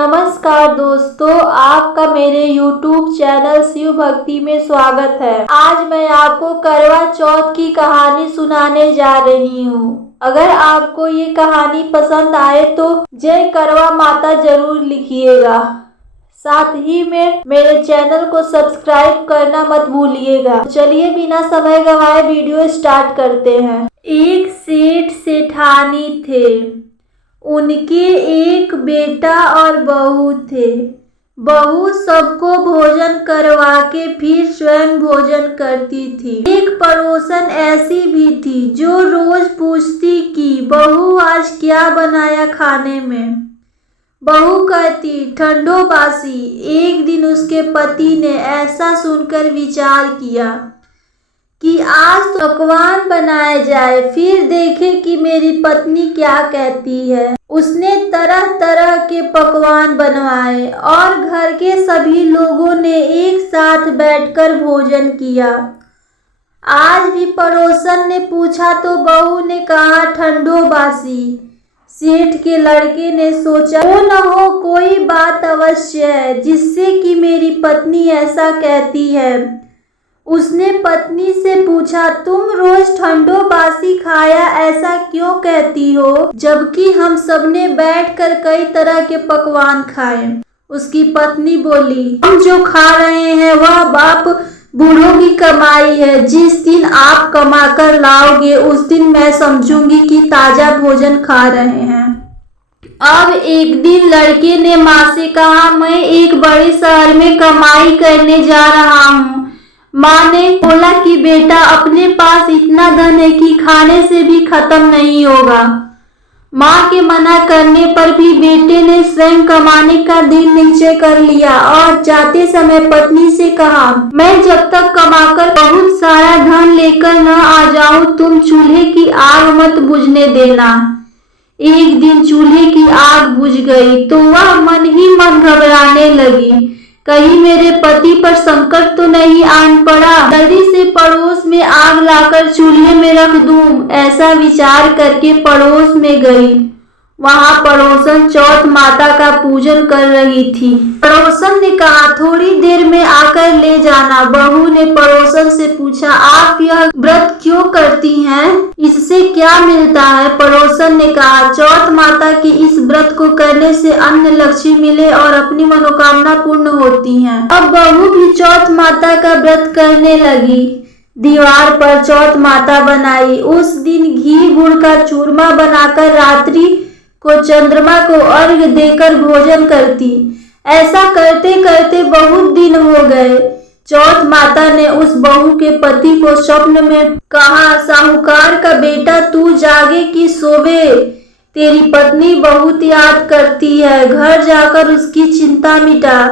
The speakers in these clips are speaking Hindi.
नमस्कार दोस्तों, आपका मेरे YouTube चैनल शिव भक्ति में स्वागत है। आज मैं आपको करवा चौथ की कहानी सुनाने जा रही हूँ। अगर आपको ये कहानी पसंद आए तो जय करवा माता जरूर लिखिएगा। साथ ही में मेरे चैनल को सब्सक्राइब करना मत भूलिएगा। चलिए बिना समय गंवाए वीडियो स्टार्ट करते हैं। एक सेठ सेठानी थे। उनके एक बेटा और बहू थे। बहू सबको भोजन करवा के फिर स्वयं भोजन करती थी। एक पड़ोसन ऐसी भी थी जो रोज पूछती कि बहू आज क्या बनाया खाने में। बहू कहती ठंडो बासी। एक दिन उसके पति ने ऐसा सुनकर विचार किया कि आज तो पकवान बनाए जाए, फिर देखे कि मेरी पत्नी क्या कहती है। उसने तरह तरह के पकवान बनवाए और घर के सभी लोगों ने एक साथ बैठकर भोजन किया। आज भी पड़ोसन ने पूछा तो बहू ने कहा ठंडो बासी। सेठ के लड़के ने सोचा हो न हो कोई बात अवश्य है जिससे कि मेरी पत्नी ऐसा कहती है। उसने पत्नी से पूछा तुम रोज ठंडो बासी खाया ऐसा क्यों कहती हो, जबकि हम सबने बैठकर कई तरह के पकवान खाए। उसकी पत्नी बोली हम जो खा रहे हैं वह बाप बूढ़ों की कमाई है। जिस दिन आप कमा कर लाओगे उस दिन मैं समझूंगी कि ताजा भोजन खा रहे हैं। अब एक दिन लड़के ने माँ से कहा मैं एक बड़े शहर में कमाई करने जा रहा हूँ। माँ ने बोला कि बेटा अपने पास इतना धन है कि खाने से भी खत्म नहीं होगा। माँ के मना करने पर भी बेटे ने स्वयं कमाने का दिन निश्चय कर लिया और जाते समय पत्नी से कहा मैं जब तक कमाकर बहुत सारा धन लेकर न आ जाऊं तुम चूल्हे की आग मत बुझने देना। एक दिन चूल्हे की आग बुझ गई तो वह मन ही मन घबराने लगी, कहीं मेरे पति पर संकट तो नहीं आन पड़ा। जल्दी से पड़ोस में आग लाकर चूल्हे में रख दूं, ऐसा विचार करके पड़ोस में गई। वहां पड़ोसन चौथ माता का पूजन कर रही थी। पड़ोसन ने कहा थोड़ी देर में आकर ले जाना। बहू ने पड़ोसन से पूछा आप यह व्रत क्यों करती हैं, इससे क्या मिलता है। पड़ोसन ने कहा चौथ माता की इस व्रत को करने से अन्न लक्ष्मी मिले और अपनी मनोकामना पूर्ण होती है। अब बहू भी चौथ माता का व्रत करने लगी। दीवार पर चौथ माता बनाई। उस दिन घी गुड़ का चूरमा बनाकर रात्रि को चंद्रमा को अर्घ्य देकर भोजन करती। ऐसा करते करते बहुत दिन हो गए। चौथ माता ने उस बहू के पति को स्वप्न में कहा साहूकार का बेटा तू जागे कि सोवे, तेरी पत्नी बहुत याद करती है, घर जाकर उसकी चिंता मिटा।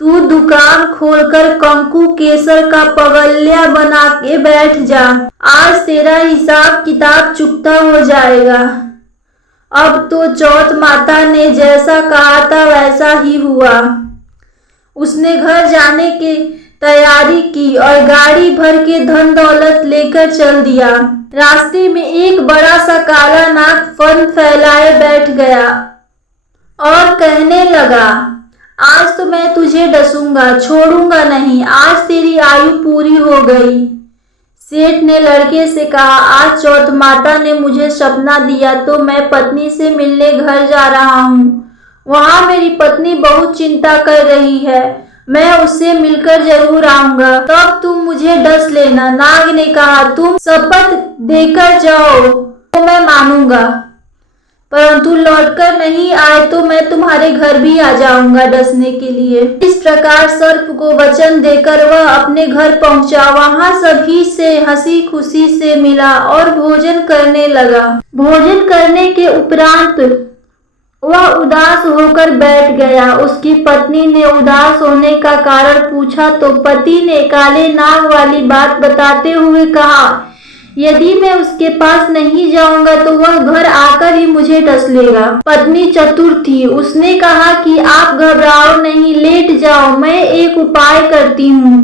तू दुकान खोलकर कंकु केसर का पगल्या बना के बैठ जा, आज तेरा हिसाब किताब चुकता हो जाएगा। अब तो चौथ माता ने जैसा कहा था वैसा ही हुआ। उसने घर जाने की तैयारी की और गाड़ी भर के धन दौलत लेकर चल दिया। रास्ते में एक बड़ा सा काला नाग फन फैलाए बैठ गया और कहने लगा आज तो मैं तुझे डसूंगा, छोड़ूंगा नहीं, आज तेरी आयु पूरी हो गई। सेठ ने लड़के से कहा आज चौथ माता ने मुझे सपना दिया तो मैं पत्नी से मिलने घर जा रहा हूँ। वहाँ मेरी पत्नी बहुत चिंता कर रही है, मैं उससे मिलकर जरूर आऊंगा, तब तुम मुझे डस लेना। नाग ने कहा तुम शपथ देकर जाओ तो मैं मानूंगा, परंतु लौटकर नहीं आए तो मैं तुम्हारे घर भी आ जाऊंगा डसने के लिए। इस प्रकार सर्प को वचन देकर वह अपने घर पहुंचा। वहां सभी से हंसी खुशी से मिला और भोजन करने लगा। भोजन करने के उपरांत वह उदास होकर बैठ गया। उसकी पत्नी ने उदास होने का कारण पूछा तो पति ने काले नाग वाली बात बताते हुए कहा यदि मैं उसके पास नहीं जाऊंगा तो वह घर आकर ही मुझे डस लेगा। पत्नी चतुर थी, उसने कहा कि आप घबराओ नहीं, लेट जाओ, मैं एक उपाय करती हूँ।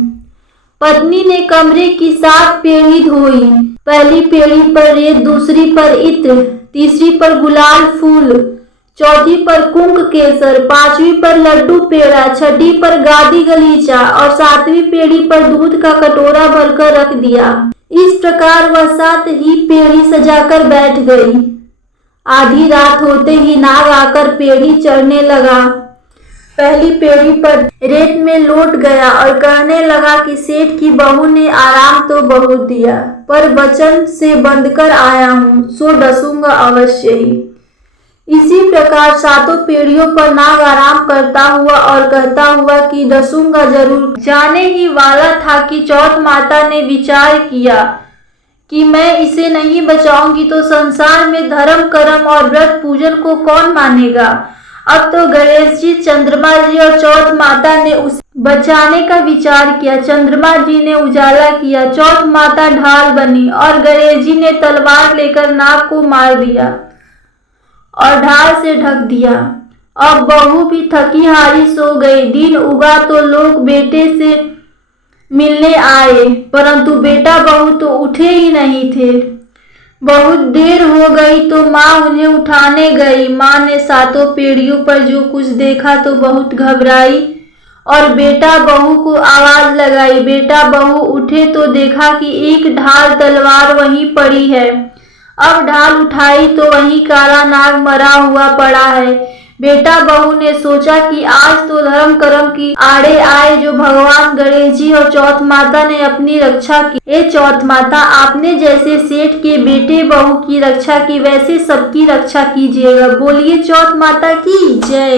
पत्नी ने कमरे की 7 पेड़ी धोई। पहली पेड़ी पर रेत, दूसरी पर इत्र, तीसरी पर गुलाल फूल, चौथी पर कुंक केसर, पांचवी पर लड्डू पेड़ा, छठी पर गादी गलीचा और सातवीं पेड़ी पर दूध का कटोरा भरकर रख दिया। इस प्रकार वह 7 ही पेड़ी सजाकर बैठ गई। आधी रात होते ही नाग आकर पेड़ी चढ़ने लगा। पहली पेड़ी पर रेत में लौट गया और कहने लगा कि सेठ की बहू ने आराम तो बहुत दिया, पर वचन से बंधकर आया हूँ, सो डसूंगा अवश्य ही। इसी प्रकार 7 पेड़ियों पर नाग आराम करता हुआ और कहता हुआ कि डसूंगा जरूर। जाने ही वाला था कि चौथ माता ने विचार किया कि मैं इसे नहीं बचाऊंगी तो संसार में धर्म कर्म और व्रत पूजन को कौन मानेगा। अब तो गणेश जी, चंद्रमा जी और चौथ माता ने उसे बचाने का विचार किया। चंद्रमा जी ने उजाला किया, चौथ माता ढाल बनी और गणेश जी ने तलवार लेकर नाग को मार दिया और ढाल से ढक दिया। अब बहू भी थकी हारी सो गई। दिन उगा तो लोग बेटे से मिलने आए, परंतु बेटा बहू तो उठे ही नहीं थे। बहुत देर हो गई तो माँ उन्हें उठाने गई। माँ ने 7 पेड़ियों पर जो कुछ देखा तो बहुत घबराई और बेटा बहू को आवाज लगाई। बेटा बहू उठे तो देखा कि एक ढाल तलवार वहीं पड़ी है। अब ढाल उठाई तो वहीं काला नाग मरा हुआ पड़ा है। बेटा बहू ने सोचा कि आज तो धर्म कर्म की आड़े आए जो भगवान गणेश जी और चौथ माता ने अपनी रक्षा की। हे चौथ माता, आपने जैसे सेठ के बेटे बहू की रक्षा की वैसे सबकी रक्षा कीजिएगा। बोलिए चौथ माता की जय।